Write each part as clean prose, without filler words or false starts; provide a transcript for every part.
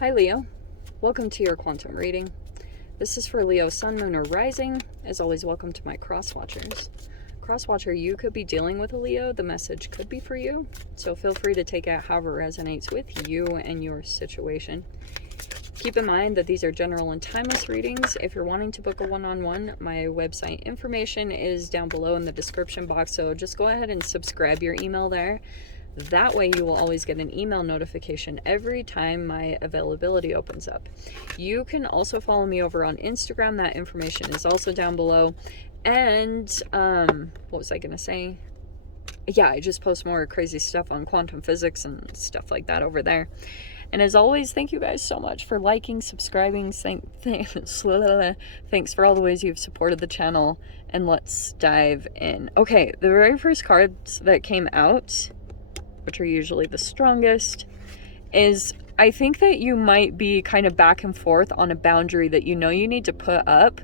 Hi Leo, welcome to your quantum reading. This is for Leo, Sun, Moon, or Rising. As always, welcome to my cross-watchers. Cross-watcher, you could be dealing with a Leo. The message could be for you, so feel free to take it however resonates with you and your situation. Keep in mind that these are general and timeless readings. If you're wanting to book a one-on-one, my website information is down below in the description box, so just go ahead and subscribe your email there. That way you will always get an email notification every time my availability opens up. You can also follow me over on Instagram. That information is also down below. And what was I gonna say? Yeah, I just post more crazy stuff on quantum physics and stuff like that over there. And as always, thank you guys so much for liking, subscribing. Thanks for all the ways you've supported the channel. And let's dive in. Okay, the very first cards that came out, which are usually the strongest, is I think that you might be kind of back and forth on a boundary that you know you need to put up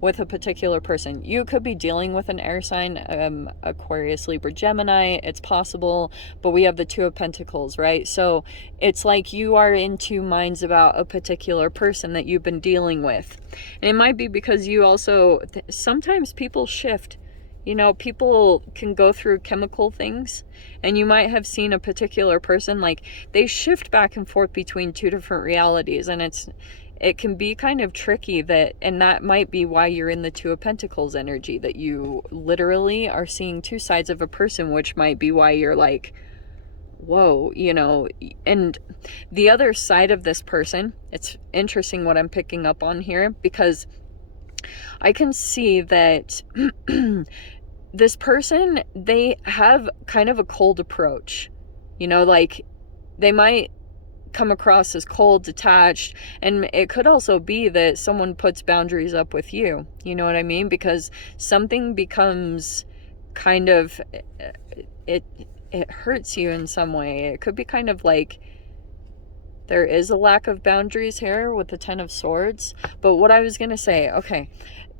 with a particular person. You could be dealing with an air sign, Aquarius, Libra, Gemini. It's possible, but we have the Two of Pentacles, right? So it's like you are in two minds about a particular person that you've been dealing with. And it might be because you also, sometimes people shift. You know, people can go through chemical things, and you might have seen a particular person, like they shift back and forth between two different realities, and it can be kind of tricky, and that might be why you're in the Two of Pentacles energy, that you literally are seeing two sides of a person, which might be why you're like, whoa, you know. And the other side of this person, it's interesting what I'm picking up on here, because I can see that this person, they have kind of a cold approach, you know, like they might come across as cold, detached, and it could also be that someone puts boundaries up with you, you know what I mean? Because something becomes kind of, it hurts you in some way. It could be kind of like there is a lack of boundaries here with the Ten of Swords. But what I was going to say, okay,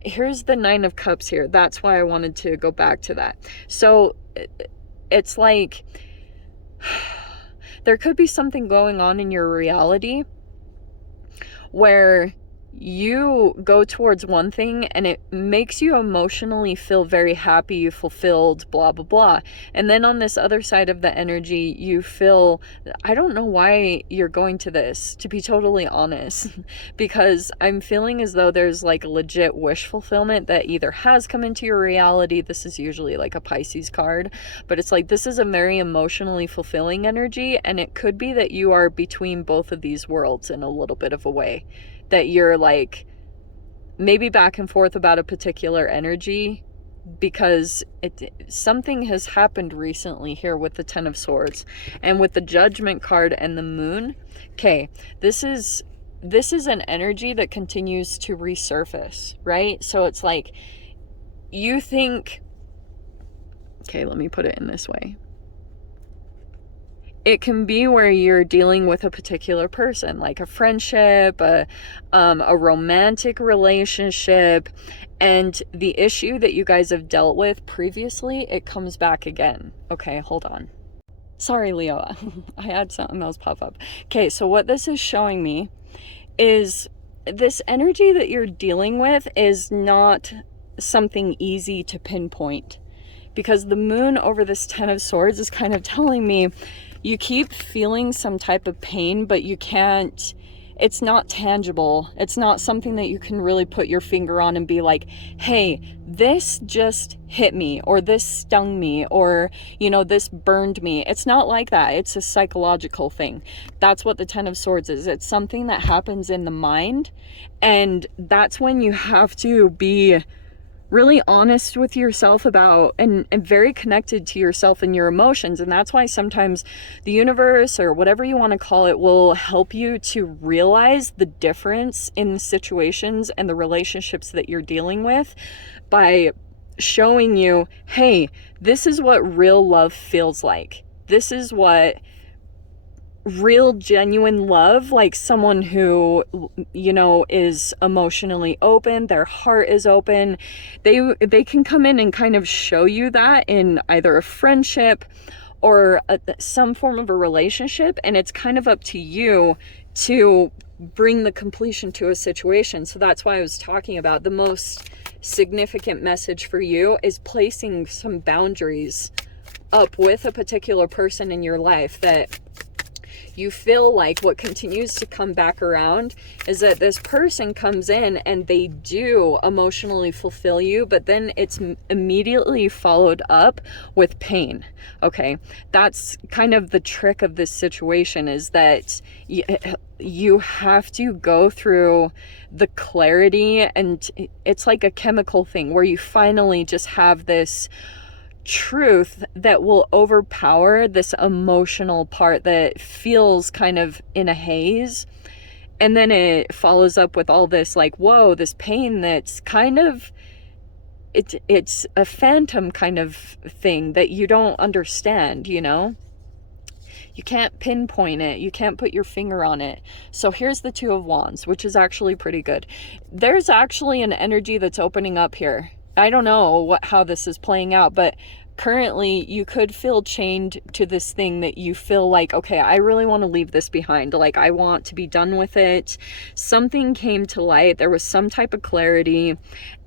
here's the Nine of Cups here. That's why I wanted to go back to that. So it's like there could be something going on in your reality where you go towards one thing and it makes you emotionally feel very happy, fulfilled, blah, blah, blah. And then on this other side of the energy, you feel, I don't know why you're going to this, to be totally honest, because I'm feeling as though there's like legit wish fulfillment that either has come into your reality. This is usually like a Pisces card, but it's like this is a very emotionally fulfilling energy, and it could be that you are between both of these worlds in a little bit of a way. That you're like maybe back and forth about a particular energy because something has happened recently here with the Ten of Swords and with the Judgment card and the Moon. Okay, this is an energy that continues to resurface, right? So it's like you think, okay, let me put it in this way. It can be where you're dealing with a particular person, like a friendship, a romantic relationship, and the issue that you guys have dealt with previously, it comes back again. Okay, hold on. Sorry, Leo. I had something else pop up. Okay, so what this is showing me is this energy that you're dealing with is not something easy to pinpoint, because the Moon over this Ten of Swords is kind of telling me you keep feeling some type of pain, but you can't, it's not tangible. It's not something that you can really put your finger on and be like, hey, this just hit me, or this stung me, or, you know, this burned me. It's not like that. It's a psychological thing. That's what the Ten of Swords is. It's something that happens in the mind, and that's when you have to be really honest with yourself about and very connected to yourself and your emotions. And that's why sometimes the universe, or whatever you want to call it, will help you to realize the difference in the situations and the relationships that you're dealing with by showing you, hey, this is what real love feels like. This is what real genuine love, like someone who, you know, is emotionally open, their heart is open, they can come in and kind of show you that in either a friendship or some form of a relationship, and it's kind of up to you to bring the completion to a situation. So that's why I was talking about the most significant message for you is placing some boundaries up with a particular person in your life that you feel like what continues to come back around is that this person comes in and they do emotionally fulfill you, but then it's immediately followed up with pain. Okay, that's kind of the trick of this situation, is that you have to go through the clarity, and it's like a chemical thing where you finally just have this truth that will overpower this emotional part that feels kind of in a haze, and then it follows up with all this like, whoa, this pain that's kind of it's a phantom kind of thing that you don't understand, you know? You can't pinpoint it. You can't put your finger on it. So here's the Two of Wands, which is actually pretty good. There's actually an energy that's opening up here. I don't know how this is playing out, but currently you could feel chained to this thing that you feel like, okay, I really want to leave this behind. Like, I want to be done with it. Something came to light. There was some type of clarity,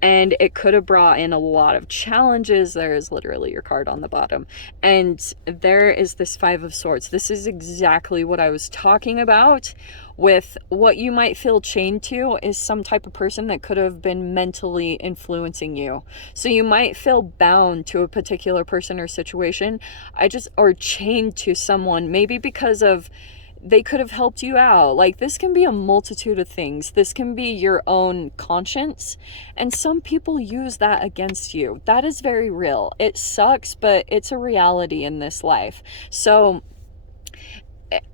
and it could have brought in a lot of challenges. There is literally your card on the bottom. And there is this Five of Swords. This is exactly what I was talking about with what you might feel chained to is some type of person that could have been mentally influencing you. So you might feel bound to a particular person or situation, or chained to someone, maybe because of they could have helped you out. Like, this can be a multitude of things. This can be your own conscience, and some people use that against you. That is very real. It sucks, but it's a reality in this life. So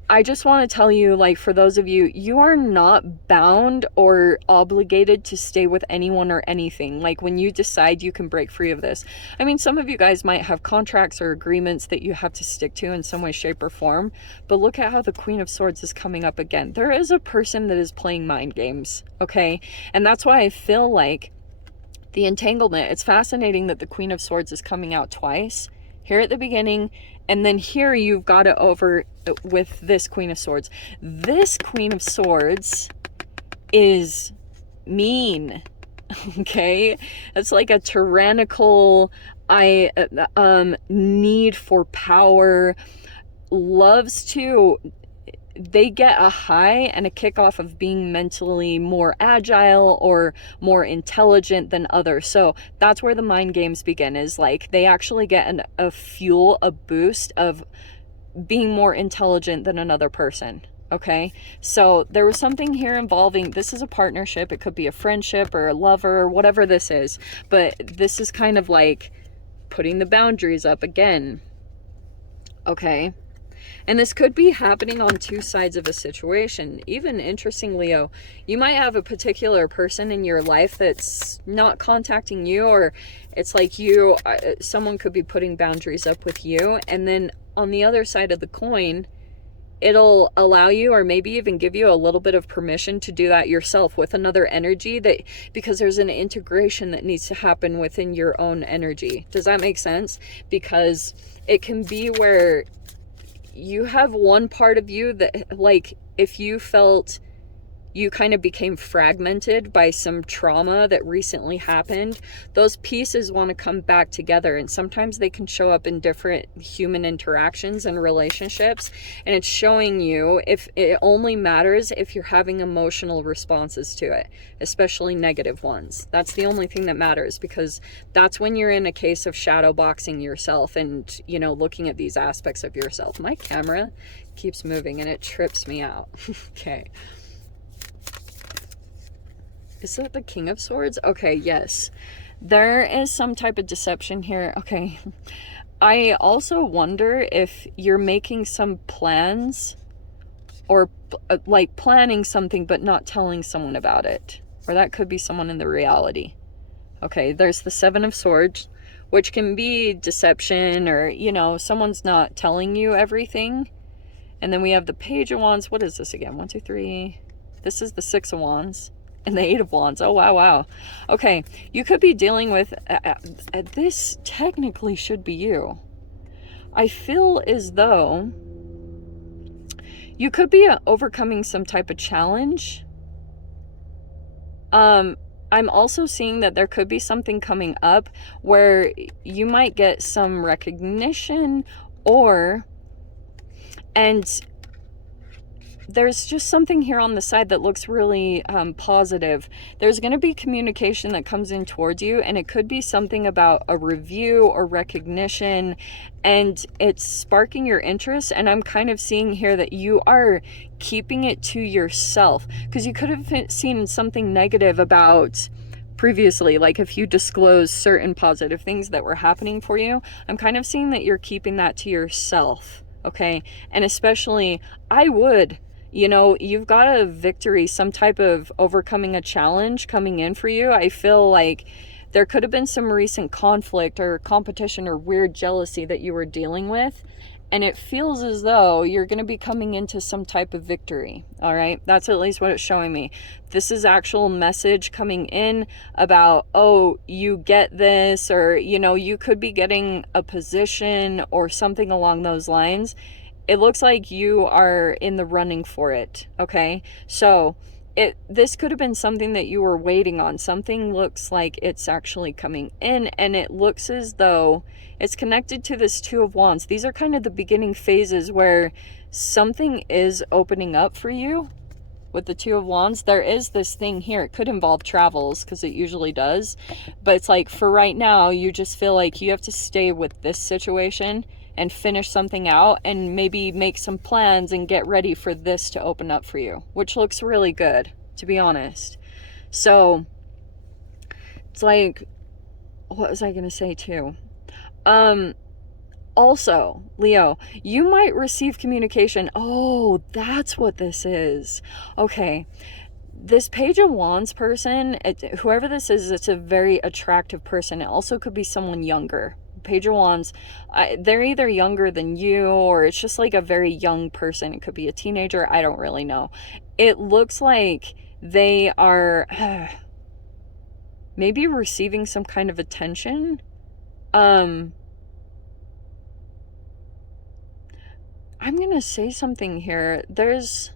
I just want to tell you, like, for those of you, you are not bound or obligated to stay with anyone or anything. Like, when you decide you can break free of this. I mean, some of you guys might have contracts or agreements that you have to stick to in some way, shape, or form. But look at how the Queen of Swords is coming up again. There is a person that is playing mind games, okay? And that's why I feel like the entanglement, it's fascinating that the Queen of Swords is coming out twice. Here at the beginning, and then here you've got it over with this Queen of Swords. This Queen of Swords is mean, okay? It's like a tyrannical, need for power, loves to... They get a high and a kick off of being mentally more agile or more intelligent than others. So that's where the mind games begin, is like they actually get a boost of being more intelligent than another person. Okay, so there was something here involving, this is a partnership. It could be a friendship or a lover or whatever this is, but this is kind of like putting the boundaries up again. Okay. And this could be happening on two sides of a situation. Even interesting, Leo, you might have a particular person in your life that's not contacting you, or it's like someone could be putting boundaries up with you. And then on the other side of the coin, it'll allow you, or maybe even give you a little bit of permission to do that yourself with another energy, because there's an integration that needs to happen within your own energy. Does that make sense? Because it can be where you have one part of you that, like, if you felt you kind of became fragmented by some trauma that recently happened, those pieces want to come back together. And sometimes they can show up in different human interactions and relationships. And it's showing you, if it only matters if you're having emotional responses to it, especially negative ones. That's the only thing that matters, because that's when you're in a case of shadow boxing yourself and, you know, looking at these aspects of yourself. My camera keeps moving and it trips me out. Okay. Is that the King of Swords? Okay, yes. There is some type of deception here. Okay. I also wonder if you're making some plans, or like planning something but not telling someone about it. Or that could be someone in the reality. Okay, there's the Seven of Swords, which can be deception, or, you know, someone's not telling you everything. And then we have the Page of Wands. What is this again? 1, 2, 3. This is the Six of Wands. And the Eight of Wands. Oh, wow. Okay, you could be dealing with... this technically should be you. I feel as though you could be overcoming some type of challenge. I'm also seeing that there could be something coming up where you might get some recognition, and there's just something here on the side that looks really positive. There's going to be communication that comes in towards you, and it could be something about a review or recognition, and it's sparking your interest. And I'm kind of seeing here that you are keeping it to yourself, because you could have seen something negative about previously, like if you disclose certain positive things that were happening for you. I'm kind of seeing that you're keeping that to yourself, okay? And especially, I would, you've got a victory, some type of overcoming a challenge coming in for you. I feel like there could have been some recent conflict or competition or weird jealousy that you were dealing with, and it feels as though you're going to be coming into some type of victory. All right, that's at least what it's showing me. This is actual message coming in about, oh, you get this, or you could be getting a position or something along those lines. It looks like you are in the running for it, okay? So this could have been something that you were waiting on. Something looks like it's actually coming in, and it looks as though it's connected to this Two of Wands. These are kind of the beginning phases where something is opening up for you. With the Two of Wands, there is this thing here. It could involve travels, because it usually does. But it's like, for right now, you just feel like you have to stay with this situation and finish something out, and maybe make some plans and get ready for this to open up for you, which looks really good, to be honest. So it's like, what was I going to say too? Also, Leo, you might receive communication. Oh, that's what this is. Okay. This Page of Wands person, whoever this is, it's a very attractive person. It also could be someone younger. Page of Wands, they're either younger than you, or it's just like a very young person. It could be a teenager. I don't really know. It looks like they are maybe receiving some kind of attention. I'm going to say something here. There's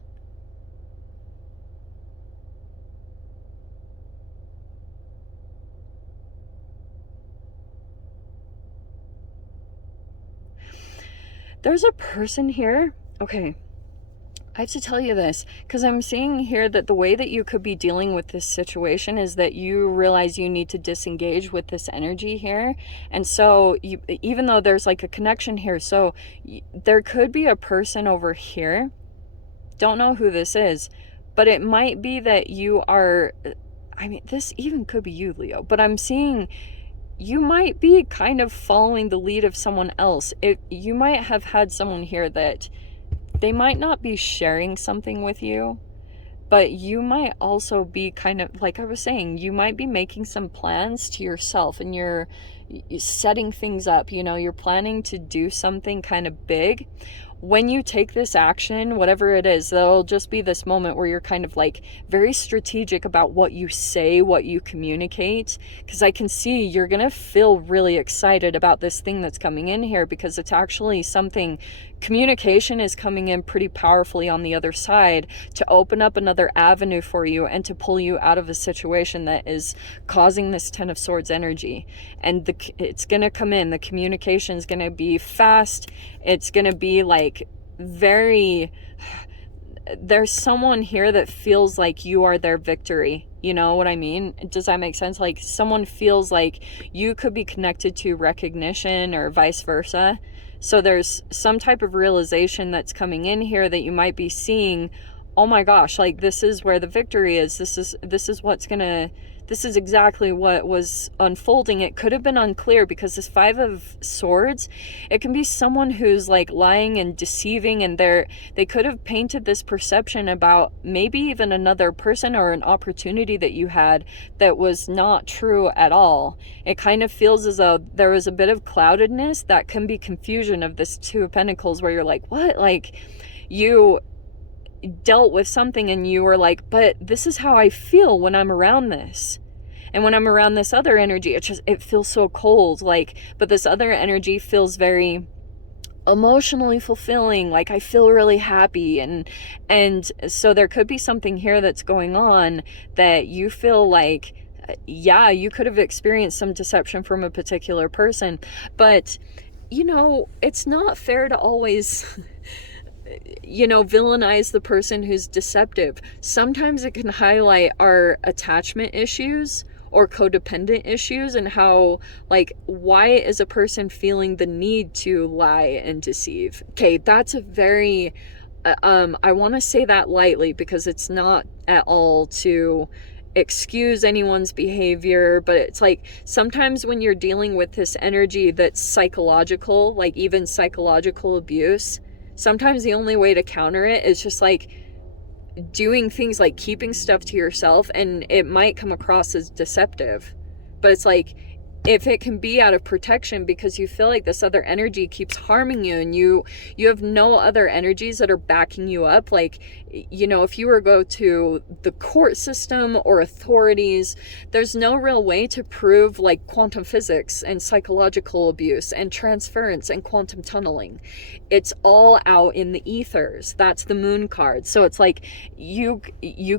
a person here. Okay, I have to tell you this, because I'm seeing here that the way that you could be dealing with this situation is that you realize you need to disengage with this energy here. And so even though there's like a connection here, so there could be a person over here. Don't know who this is, but it might be that you are, this even could be you, Leo, but I'm seeing you might be kind of following the lead of someone else. You might have had someone here that they might not be sharing something with you, but you might also be kind of, like I was saying, you might be making some plans to yourself, and you're setting things up. You're planning to do something kind of big. When you take this action, whatever it is, there'll just be this moment where you're kind of like very strategic about what you say, what you communicate, because I can see you're going to feel really excited about this thing that's coming in here, because it's actually something, communication is coming in pretty powerfully on the other side to open up another avenue for you and to pull you out of a situation that is causing this Ten of Swords energy. And it's going to come in, the communication is going to be fast. It's going to be like there's someone here that feels like you are their victory. You know what I mean? Does that make sense? Like someone feels like you could be connected to recognition, or vice versa. So there's some type of realization that's coming in here that you might be seeing, oh my gosh, like this is where the victory is. This is exactly what was unfolding. It could have been unclear, because this Five of Swords, it can be someone who's like lying and deceiving, and they could have painted this perception about maybe even another person or an opportunity that you had that was not true at all. It kind of feels as though there was a bit of cloudedness that can be confusion of this Two of Pentacles, where you're like, what? Like you dealt with something and you were like, but this is how I feel when I'm around this. And when I'm around this other energy, it feels so cold. Like, but this other energy feels very emotionally fulfilling, like I feel really happy, and so there could be something here that's going on that you feel like, yeah, you could have experienced some deception from a particular person, but you know, it's not fair to always you know, villainize the person who's deceptive. Sometimes it can highlight our attachment issues or codependent issues, and how, like, why is a person feeling the need to lie and deceive? Okay, that's a very I want to say that lightly, because it's not at all to excuse anyone's behavior, but it's like sometimes when you're dealing with this energy that's psychological, like even psychological abuse, sometimes the only way to counter it is just like doing things like keeping stuff to yourself, and it might come across as deceptive, but it's like, if it can be out of protection because you feel like this other energy keeps harming you, and you have no other energies that are backing you up, like, you know, if you were to go to the court system or authorities, there's no real way to prove like quantum physics and psychological abuse and transference and quantum tunneling. It's all out in the ethers. That's the moon card. So it's like you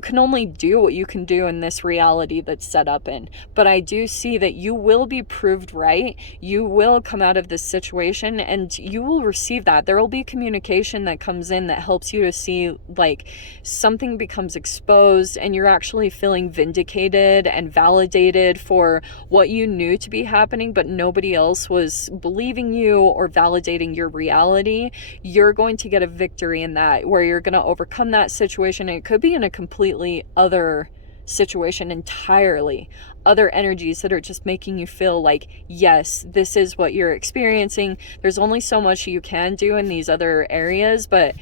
can only do what you can do in this reality that's set up in. But I do see that you will be proved right. You will come out of this situation and you will receive that. There will be communication that comes in that helps you to see, like, something becomes exposed and you're actually feeling vindicated and validated for what you knew to be happening, but nobody else was believing you or validating your reality. You're going to get a victory in that, where you're going to overcome that situation. And it could be in a completely other situation entirely, other energies that are just making you feel like, yes, this is what you're experiencing. There's only so much you can do in these other areas, but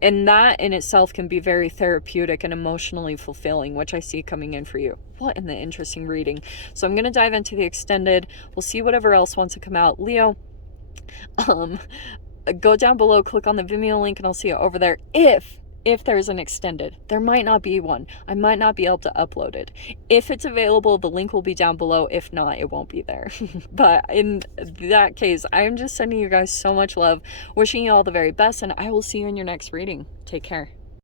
and that in itself can be very therapeutic and emotionally fulfilling, which I see coming in for you. What an interesting reading. So I'm going to dive into the extended. We'll see whatever else wants to come out. Leo, go down below, click on the Vimeo link, and I'll see you over there. If there's an extended, there might not be one. I might not be able to upload it. If it's available, the link will be down below. If not, it won't be there. But in that case, I'm just sending you guys so much love, wishing you all the very best, and I will see you in your next reading. Take care.